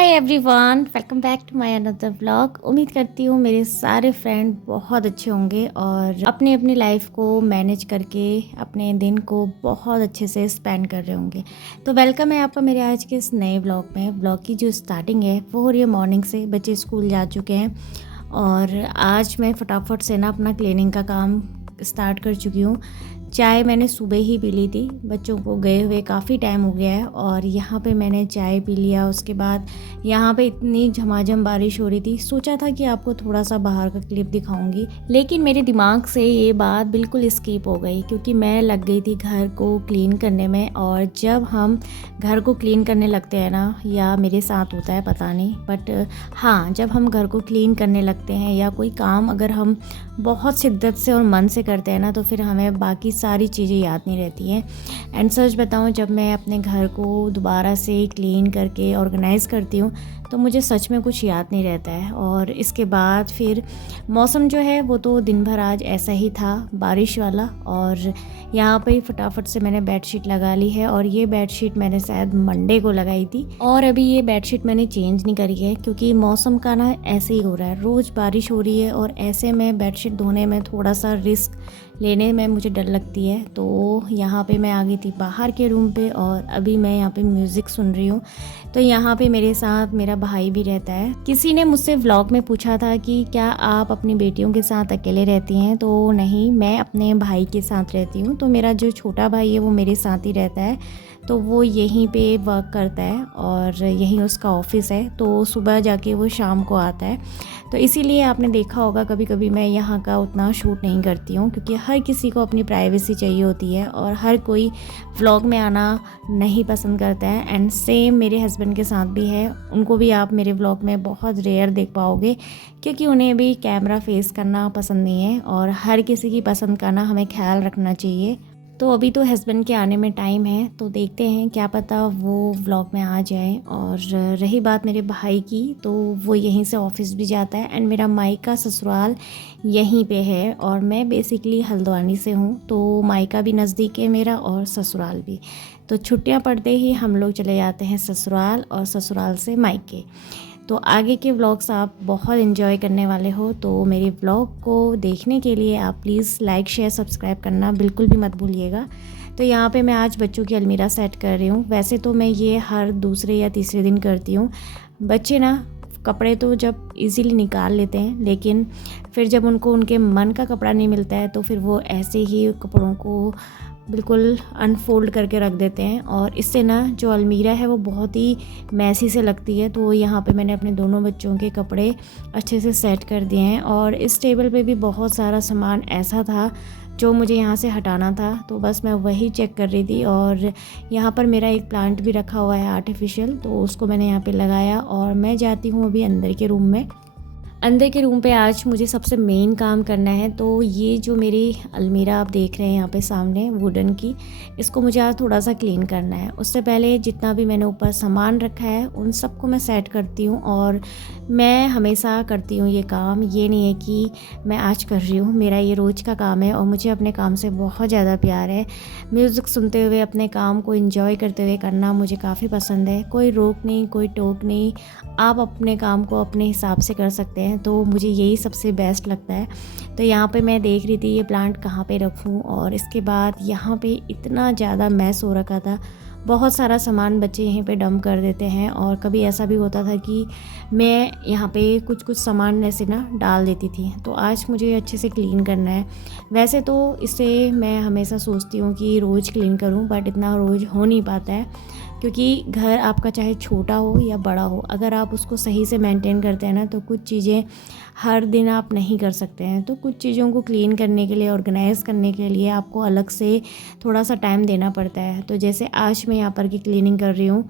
Hi everyone, welcome back to my another vlog. उम्मीद करती हूँ मेरे सारे फ्रेंड बहुत अच्छे होंगे और अपने अपनी लाइफ को मैनेज करके अपने दिन को बहुत अच्छे से स्पेंड कर रहे होंगे। तो वेलकम है आपका मेरे आज के इस नए व्लॉग में। व्लॉग की जो स्टार्टिंग है वो हो रही है मॉर्निंग से। बच्चे स्कूल जा चुके हैं और आज मैं फटाफट से ना अपना क्लीनिंग का काम स्टार्ट कर चुकी हूँ। चाय मैंने सुबह ही पी ली थी, बच्चों को गए हुए काफ़ी टाइम हो गया है और यहाँ पे मैंने चाय पी लिया। उसके बाद यहाँ पे इतनी झमाझम बारिश हो रही थी, सोचा था कि आपको थोड़ा सा बाहर का क्लिप दिखाऊंगी, लेकिन मेरे दिमाग से ये बात बिल्कुल स्किप हो गई क्योंकि मैं लग गई थी घर को क्लीन करने में। और जब हम घर को क्लीन करने लगते हैं ना, या मेरे साथ होता है पता नहीं, बट हाँ, जब हम घर को क्लीन करने लगते हैं या कोई काम अगर हम बहुत शिद्दत से और मन से करते हैं ना, तो फिर हमें बाकी सारी चीज़ें याद नहीं रहती हैं। एंड सच बताऊं, जब मैं अपने घर को दोबारा से क्लीन करके ऑर्गेनाइज़ करती हूँ तो मुझे सच में कुछ याद नहीं रहता है। और इसके बाद फिर मौसम जो है वो तो दिन भर आज ऐसा ही था, बारिश वाला। और यहाँ पे ही फटाफट से मैंने बेडशीट लगा ली है और ये बेडशीट मैंने शायद मंडे को लगाई थी और अभी ये बेडशीट मैंने चेंज नहीं करी है क्योंकि मौसम का ना ऐसे ही हो रहा है, रोज़ बारिश हो रही है और ऐसे में बेडशीट धोने में थोड़ा सा रिस्क लेने में मुझे डर लगती है। तो यहाँ पे मैं आ गई थी बाहर के रूम पे और अभी मैं यहाँ पे म्यूज़िक सुन रही हूँ। तो यहाँ पे मेरे साथ मेरा भाई भी रहता है। किसी ने मुझसे व्लॉग में पूछा था कि क्या आप अपनी बेटियों के साथ अकेले रहती हैं, तो नहीं, मैं अपने भाई के साथ रहती हूँ। तो मेरा जो छोटा भाई है वो मेरे साथ ही रहता है, तो वो यहीं पे वर्क करता है और यहीं उसका ऑफिस है। तो सुबह जाके वो शाम को आता है, तो इसीलिए आपने देखा होगा कभी कभी मैं यहाँ का उतना शूट नहीं करती हूँ क्योंकि हर किसी को अपनी प्राइवेसी चाहिए होती है और हर कोई व्लॉग में आना नहीं पसंद करता है। एंड सेम मेरे हस्बैंड के साथ भी है, उनको भी आप मेरे व्लॉग में बहुत रेयर देख पाओगे क्योंकि उन्हें भी कैमरा फेस करना पसंद नहीं है और हर किसी की पसंद का ना हमें ख्याल रखना चाहिए। तो अभी तो हस्बैंड के आने में टाइम है, तो देखते हैं, क्या पता वो व्लॉग में आ जाए। और रही बात मेरे भाई की, तो वो यहीं से ऑफिस भी जाता है एंड मेरा मायका ससुराल यहीं पे है और मैं बेसिकली हल्द्वानी से हूँ, तो मायका भी नज़दीक है मेरा और ससुराल भी। तो छुट्टियाँ पड़ते ही हम लोग चले जाते हैं ससुराल और ससुराल से मायके। तो आगे के व्लॉग्स आप बहुत एंजॉय करने वाले हो, तो मेरे व्लॉग को देखने के लिए आप प्लीज़ लाइक शेयर सब्सक्राइब करना बिल्कुल भी मत भूलिएगा। तो यहाँ पे मैं आज बच्चों की अलमीरा सेट कर रही हूँ। वैसे तो मैं ये हर दूसरे या तीसरे दिन करती हूँ। बच्चे ना कपड़े तो जब इजीली निकाल लेते हैं, लेकिन फिर जब उनको उनके मन का कपड़ा नहीं मिलता है तो फिर वो ऐसे ही कपड़ों को बिल्कुल अनफोल्ड करके रख देते हैं और इससे ना जो अलमीरा है वो बहुत ही मैसी से लगती है। तो यहाँ पे मैंने अपने दोनों बच्चों के कपड़े अच्छे से सेट कर दिए हैं और इस टेबल पे भी बहुत सारा सामान ऐसा था जो मुझे यहाँ से हटाना था, तो बस मैं वही चेक कर रही थी। और यहाँ पर मेरा एक प्लांट भी रखा हुआ है आर्टिफिशियल, तो उसको मैंने यहाँ पे लगाया और मैं जाती हूँ अभी अंदर के रूम में। अंदर के रूम पे आज मुझे सबसे मेन काम करना है। तो ये जो मेरी अलमीरा आप देख रहे हैं यहाँ पे सामने वुडन की, इसको मुझे आज थोड़ा सा क्लीन करना है। उससे पहले जितना भी मैंने ऊपर सामान रखा है उन सबको मैं सेट करती हूँ और मैं हमेशा करती हूँ ये काम। ये नहीं है कि मैं आज कर रही हूँ, मेरा ये रोज़ का काम है और मुझे अपने काम से बहुत ज़्यादा प्यार है। म्यूज़िक सुनते हुए अपने काम को एंजॉय करते हुए करना मुझे काफ़ी पसंद है। कोई रोक नहीं, कोई टोक नहीं, आप अपने काम को अपने हिसाब से कर सकते हैं, तो मुझे यही सबसे बेस्ट लगता है। तो यहाँ पे मैं देख रही थी ये प्लांट कहाँ पे रखूँ और इसके बाद यहाँ पे इतना ज़्यादा मैस हो रखा था, बहुत सारा सामान बच्चे यहीं पे डंप कर देते हैं और कभी ऐसा भी होता था कि मैं यहाँ पे कुछ कुछ सामान ऐसे ना डाल देती थी। तो आज मुझे अच्छे से क्लीन करना है। वैसे तो इसे मैं हमेशा सोचती हूँ कि रोज़ क्लीन करूँ, बट इतना रोज़ हो नहीं पाता है क्योंकि घर आपका चाहे छोटा हो या बड़ा हो, अगर आप उसको सही से मेंटेन करते हैं ना, तो कुछ चीज़ें हर दिन आप नहीं कर सकते हैं। तो कुछ चीज़ों को क्लीन करने के लिए, ऑर्गेनाइज़ करने के लिए आपको अलग से थोड़ा सा टाइम देना पड़ता है। तो जैसे आज मैं यहाँ पर की क्लीनिंग कर रही हूँ,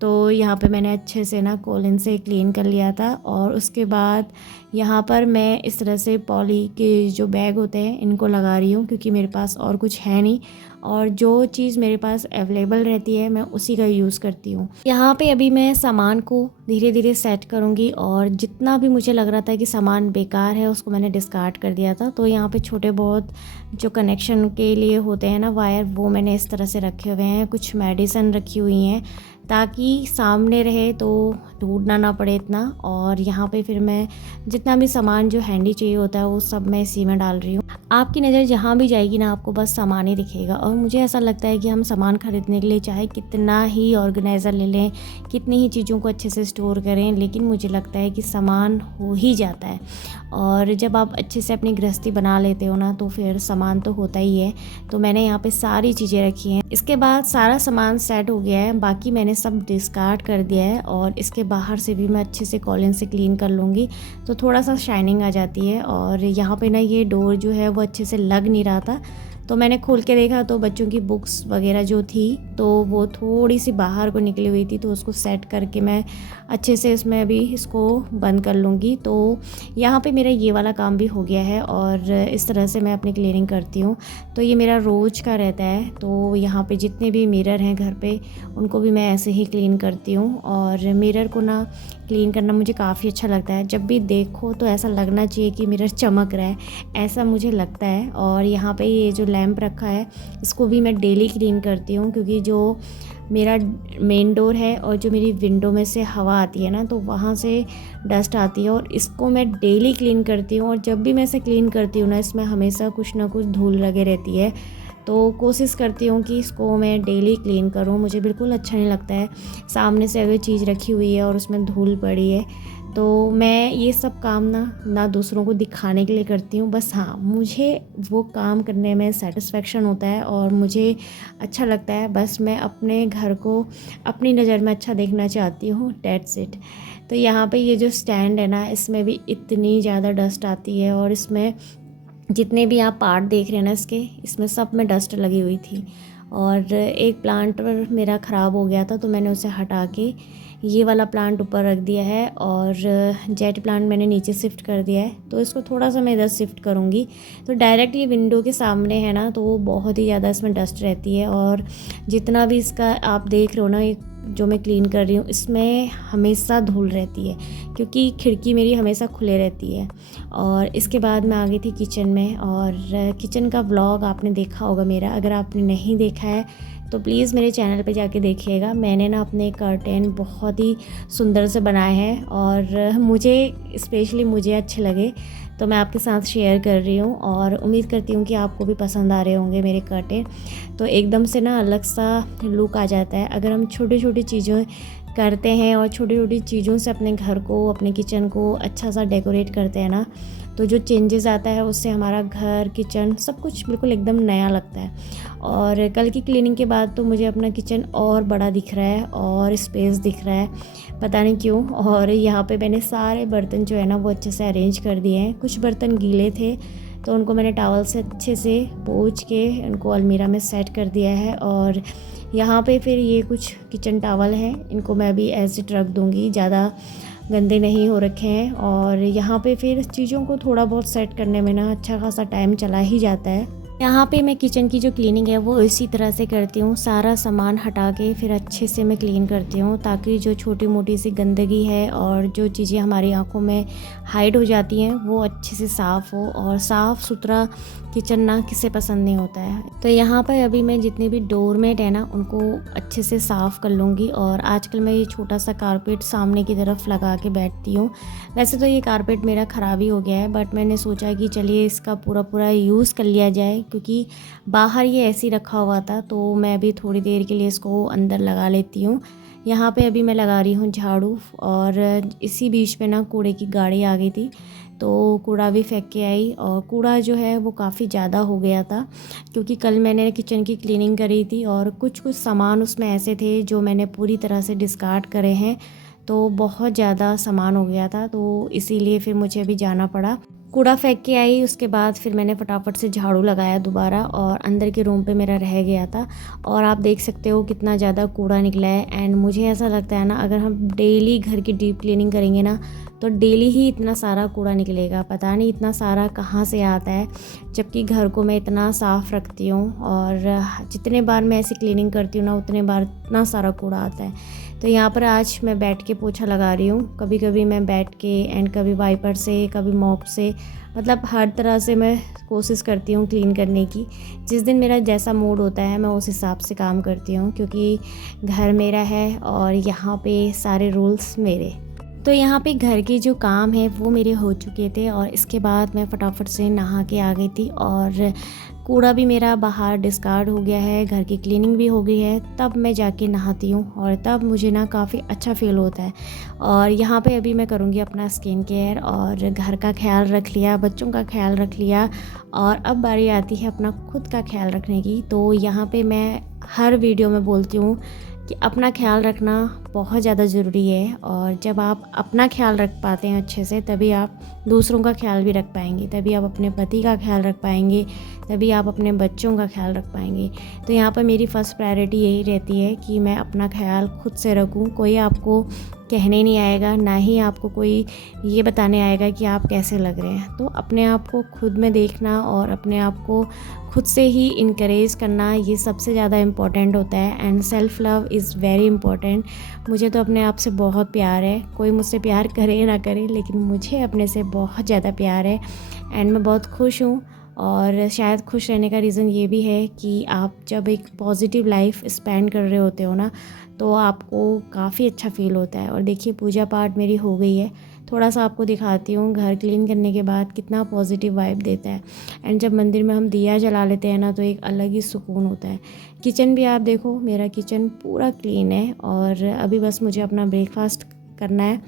तो यहाँ पे मैंने अच्छे से ना कॉलिन से क्लीन कर लिया था और उसके बाद यहाँ पर मैं इस तरह से पॉली के जो बैग होते हैं इनको लगा रही हूँ क्योंकि मेरे पास और कुछ है नहीं और जो चीज़ मेरे पास अवेलेबल रहती है मैं उसी का यूज़ करती हूँ। यहाँ पे अभी मैं सामान को धीरे धीरे सेट करूँगी और जितना भी मुझे लग रहा था कि सामान बेकार है उसको मैंने डिस्कार्ड कर दिया था। तो यहाँ पे छोटे बहुत जो कनेक्शन के लिए होते हैं ना वायर, वो मैंने इस तरह से रखे हुए हैं। कुछ मेडिसिन रखी हुई हैं ताकि सामने रहे तो ढूंढना ना पड़े इतना। और यहाँ पे फिर मैं जितना भी सामान जो हैंडी चाहिए होता है वो सब मैं इसी में डाल रही हूँ। आपकी नज़र जहाँ भी जाएगी ना आपको बस सामान ही दिखेगा। और मुझे ऐसा लगता है कि हम सामान खरीदने के लिए चाहे कितना ही ऑर्गेनाइज़र ले लें, कितनी ही चीज़ों को अच्छे से स्टोर करें, लेकिन मुझे लगता है कि सामान हो ही जाता है। और जब आप अच्छे से अपनी गृहस्थी बना लेते हो ना तो फिर सामान तो होता ही है। तो मैंने यहाँ पे सारी चीज़ें रखी हैं। इसके बाद सारा सामान सेट हो गया है, बाकी मैंने सब डिस्कार्ड कर दिया है। और इसके बाहर से भी मैं अच्छे से कॉलिन से क्लीन कर लूँगी तो थोड़ा सा शाइनिंग आ जाती है। और यहाँ पे ना ये डोर जो है वो अच्छे से लग नहीं रहा था, तो मैंने खोल के देखा तो बच्चों की बुक्स वगैरह जो थी तो वो थोड़ी सी बाहर को निकली हुई थी, तो उसको सेट करके मैं अच्छे से इसमें अभी इसको बंद कर लूँगी। तो यहाँ पे मेरा ये वाला काम भी हो गया है और इस तरह से मैं अपनी क्लीनिंग करती हूँ। तो ये मेरा रोज़ का रहता है। तो यहाँ पे जितने भी मिरर हैं घर पे उनको भी मैं ऐसे ही क्लीन करती हूँ। और मिरर को ना क्लीन करना मुझे काफ़ी अच्छा लगता है। जब भी देखो तो ऐसा लगना चाहिए कि मिरर चमक रहा है, ऐसा मुझे लगता है। और यहाँ पे ये जो लैंप रखा है इसको भी मैं डेली क्लीन करती हूँ, क्योंकि जो मेरा मेन डोर है और जो मेरी विंडो में से हवा आती है ना तो वहाँ से डस्ट आती है। और इसको मैं डेली क्लीन करती हूँ। और जब भी मैं इसे क्लीन करती हूँ ना इसमें हमेशा कुछ ना कुछ धूल लगे रहती है। तो कोशिश करती हूँ कि इसको मैं डेली क्लीन करूँ। मुझे बिल्कुल अच्छा नहीं लगता है सामने से अगर चीज़ रखी हुई है और उसमें धूल पड़ी है। तो मैं ये सब काम ना दूसरों को दिखाने के लिए करती हूँ, बस हाँ मुझे वो काम करने में सेटिस्फेक्शन होता है और मुझे अच्छा लगता है। बस मैं अपने घर को अपनी नज़र में अच्छा देखना चाहती हूँ, दैट्स इट। तो यहाँ पे ये जो स्टैंड है ना इसमें भी इतनी ज़्यादा डस्ट आती है। और इसमें जितने भी आप पार्ट देख रहे हैं ना इसमें सब में डस्ट लगी हुई थी। और एक प्लांट मेरा ख़राब हो गया था तो मैंने उसे हटा के ये वाला प्लांट ऊपर रख दिया है। और जेट प्लांट मैंने नीचे शिफ्ट कर दिया है, तो इसको थोड़ा सा मैं इधर शिफ्ट करूँगी। तो डायरेक्टली विंडो के सामने है ना तो वो बहुत ही ज़्यादा इसमें डस्ट रहती है। और जितना भी इसका आप देख रहे हो ना जो मैं क्लीन कर रही हूँ इसमें हमेशा धूल रहती है, क्योंकि खिड़की मेरी हमेशा खुले रहती है। और इसके बाद मैं आ गई थी किचन में। और किचन का व्लॉग आपने देखा होगा मेरा, अगर आपने नहीं देखा है तो प्लीज़ मेरे चैनल पे जाके देखिएगा। मैंने ना अपने कर्टेन बहुत ही सुंदर से बनाए हैं और मुझे स्पेशली मुझे अच्छे लगे तो मैं आपके साथ शेयर कर रही हूँ। और उम्मीद करती हूँ कि आपको भी पसंद आ रहे होंगे मेरे कर्टेन। तो एकदम से ना अलग सा लुक आ जाता है अगर हम छोटी छोटी चीज़ें करते हैं और छोटी छोटी चीज़ों से अपने घर को अपने किचन को अच्छा सा डेकोरेट करते हैं ना, तो जो चेंजेस आता है उससे हमारा घर किचन सब कुछ बिल्कुल एकदम नया लगता है। और कल की क्लीनिंग के बाद तो मुझे अपना किचन और बड़ा दिख रहा है और स्पेस दिख रहा है, पता नहीं क्यों। और यहाँ पे मैंने सारे बर्तन जो है ना वो अच्छे से अरेंज कर दिए हैं। कुछ बर्तन गीले थे तो उनको मैंने टॉवल से अच्छे से पोंछ के उनको अलमीरा में सेट कर दिया है। और यहाँ पे फिर ये कुछ किचन टॉवल हैं, इनको मैं भी ऐसे रख दूँगी, ज़्यादा गंदे नहीं हो रखे हैं। और यहाँ पे फिर चीज़ों को थोड़ा बहुत सेट करने में ना अच्छा खासा टाइम चला ही जाता है। यहाँ पे मैं किचन की जो क्लीनिंग है वो इसी तरह से करती हूँ, सारा सामान हटा के फिर अच्छे से मैं क्लीन करती हूँ, ताकि जो छोटी मोटी सी गंदगी है और जो चीज़ें हमारी आंखों में हाइड हो जाती हैं वो अच्छे से साफ़ हो। और साफ़ सुथरा किचन ना किसे पसंद नहीं होता है। तो यहाँ पर अभी मैं जितने भी डोरमेट है ना उनको अच्छे से साफ़ कर लूँगी। और आजकल मैं ये छोटा सा कारपेट सामने की तरफ लगा के बैठती हूँ। वैसे तो ये कारपेट मेरा ख़राब ही हो गया है, बट मैंने सोचा कि चलिए इसका पूरा यूज़ कर लिया जाए, क्योंकि बाहर ये ऐसे ही रखा हुआ था तो मैं अभी थोड़ी देर के लिए इसको अंदर लगा लेती हूँ। यहाँ पे अभी मैं लगा रही हूँ झाड़ू। और इसी बीच में ना कूड़े की गाड़ी आ गई थी तो कूड़ा भी फेंक के आई। और कूड़ा जो है वो काफ़ी ज़्यादा हो गया था, क्योंकि कल मैंने किचन की क्लीनिंग करी थी और कुछ सामान उसमें ऐसे थे जो मैंने पूरी तरह से डिस्कार्ड करे हैं, तो बहुत ज़्यादा सामान हो गया था। तो इसीलिए फिर मुझे अभी जाना पड़ा, कूड़ा फेंक के आई। उसके बाद फिर मैंने फटाफट से झाड़ू लगाया दोबारा, और अंदर के रूम पे मेरा रह गया था। और आप देख सकते हो कितना ज़्यादा कूड़ा निकला है। एंड मुझे ऐसा लगता है ना अगर हम डेली घर की डीप क्लीनिंग करेंगे ना तो डेली ही इतना सारा कूड़ा निकलेगा। पता नहीं इतना सारा कहाँ से आता है, जबकि घर को मैं इतना साफ़ रखती हूँ और जितने बार मैं ऐसी क्लीनिंग करती हूँ ना उतने बार इतना सारा कूड़ा आता है। तो यहाँ पर आज मैं बैठ के पोछा लगा रही हूँ। कभी कभी मैं बैठ के एंड कभी वाइपर से, कभी मॉप से, मतलब हर तरह से मैं कोशिश करती हूँ क्लीन करने की। जिस दिन मेरा जैसा मूड होता है मैं उस हिसाब से काम करती हूँ, क्योंकि घर मेरा है और यहाँ पे सारे रूल्स मेरे। तो यहाँ पे घर के जो काम है वो मेरे हो चुके थे और इसके बाद मैं फटाफट से नहा के आ गई थी और कूड़ा भी मेरा बाहर डिस्कार्ड हो गया है, घर की क्लीनिंग भी हो गई है। तब मैं जाके नहाती हूँ और तब मुझे ना काफ़ी अच्छा फ़ील होता है। और यहाँ पे अभी मैं करूँगी अपना स्किन केयर और घर का ख्याल रख लिया, बच्चों का ख्याल रख लिया और अब बारी आती है अपना खुद का ख्याल रखने की। तो यहाँ पे मैं हर वीडियो में बोलती हूँ कि अपना ख्याल रखना बहुत ज़्यादा ज़रूरी है और जब आप अपना ख्याल रख पाते हैं अच्छे से, तभी आप दूसरों का ख्याल भी रख पाएंगे, तभी आप अपने पति का ख्याल रख पाएंगे, तभी आप अपने बच्चों का ख्याल रख पाएंगे। तो यहाँ पर मेरी फ़र्स्ट प्रायोरिटी यही रहती है कि मैं अपना ख्याल खुद से रखूँ। कोई आपको कहने नहीं आएगा, ना ही आपको कोई ये बताने आएगा कि आप कैसे लग रहे हैं। तो अपने आप को खुद में देखना और अपने आप को खुद से ही इनकरेज करना, ये सबसे ज़्यादा इम्पॉर्टेंट होता है। And self love is very important. मुझे तो अपने आप से बहुत प्यार है, कोई मुझसे प्यार करे ना करे, लेकिन मुझे अपने से बहुत ज़्यादा प्यार है एंड मैं बहुत खुश हूँ। और शायद खुश रहने का रीज़न ये भी है कि आप जब एक पॉजिटिव लाइफ स्पेंड कर रहे होते हो ना, तो आपको काफ़ी अच्छा फ़ील होता है। और देखिए पूजा पाठ मेरी हो गई है, थोड़ा सा आपको दिखाती हूँ घर क्लीन करने के बाद कितना पॉजिटिव वाइब देता है। एंड जब मंदिर में हम दिया जला लेते हैं ना, तो एक अलग ही सुकून होता है। किचन भी आप देखो, मेरा किचन पूरा क्लीन है और अभी बस मुझे अपना ब्रेकफास्ट करना है।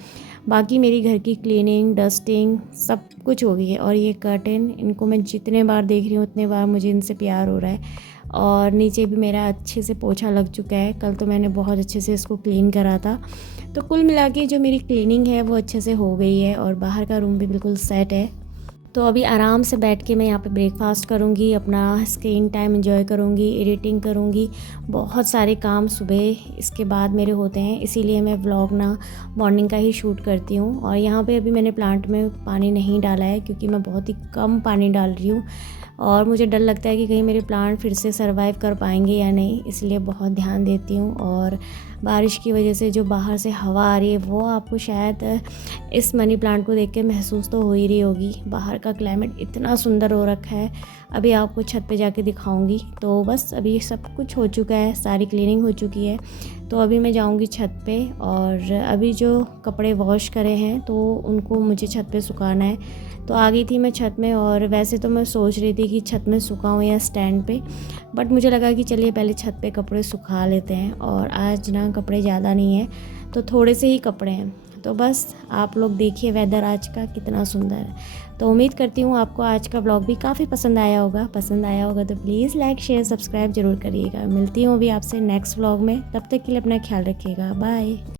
बाकी मेरी घर की क्लीनिंग, डस्टिंग सब कुछ हो गई है। और ये कर्टेन, इनको मैं जितने बार देख रही हूँ उतने बार मुझे इनसे प्यार हो रहा है। और नीचे भी मेरा अच्छे से पोछा लग चुका है, कल तो मैंने बहुत अच्छे से इसको क्लीन करा था। तो कुल मिला के जो मेरी क्लीनिंग है वो अच्छे से हो गई है और बाहर का रूम भी बिल्कुल सेट है। तो अभी आराम से बैठ के मैं यहाँ पे ब्रेकफास्ट करूँगी, अपना स्क्रीन टाइम एंजॉय करूँगी, एडिटिंग करूँगी। बहुत सारे काम सुबह इसके बाद मेरे होते हैं, इसीलिए मैं व्लॉग ना मॉर्निंग का ही शूट करती हूँ। और यहाँ पे अभी मैंने प्लांट में पानी नहीं डाला है, क्योंकि मैं बहुत ही कम पानी डाल रही हूँ और मुझे डर लगता है कि कहीं मेरे प्लांट फिर से सर्वाइव कर पाएंगे या नहीं, इसलिए बहुत ध्यान देती हूँ। और बारिश की वजह से जो बाहर से हवा आ रही है वो आपको शायद इस मनी प्लांट को देख के महसूस तो हो ही रही होगी। बाहर का क्लाइमेट इतना सुंदर हो रखा है, अभी आपको छत पे जाके दिखाऊंगी। तो बस अभी सब कुछ हो चुका है, सारी क्लीनिंग हो चुकी है। तो अभी मैं जाऊंगी छत पे और अभी जो कपड़े वॉश करे हैं तो उनको मुझे छत पे सुखाना है। तो आ गई थी मैं छत में और वैसे तो मैं सोच रही थी कि छत में सुखाऊं या स्टैंड पे, बट मुझे लगा कि चलिए पहले छत पे कपड़े सुखा लेते हैं। और आज ना कपड़े ज़्यादा नहीं हैं, तो थोड़े से ही कपड़े हैं। तो बस आप लोग देखिए वेदर आज का कितना सुंदर है। तो उम्मीद करती हूँ आपको आज का व्लॉग भी काफ़ी पसंद आया होगा। तो प्लीज़ लाइक, शेयर, सब्सक्राइब जरूर करिएगा। मिलती हूँ अभी आपसे नेक्स्ट व्लॉग में, तब तक के लिए अपना ख्याल रखिएगा। बाय।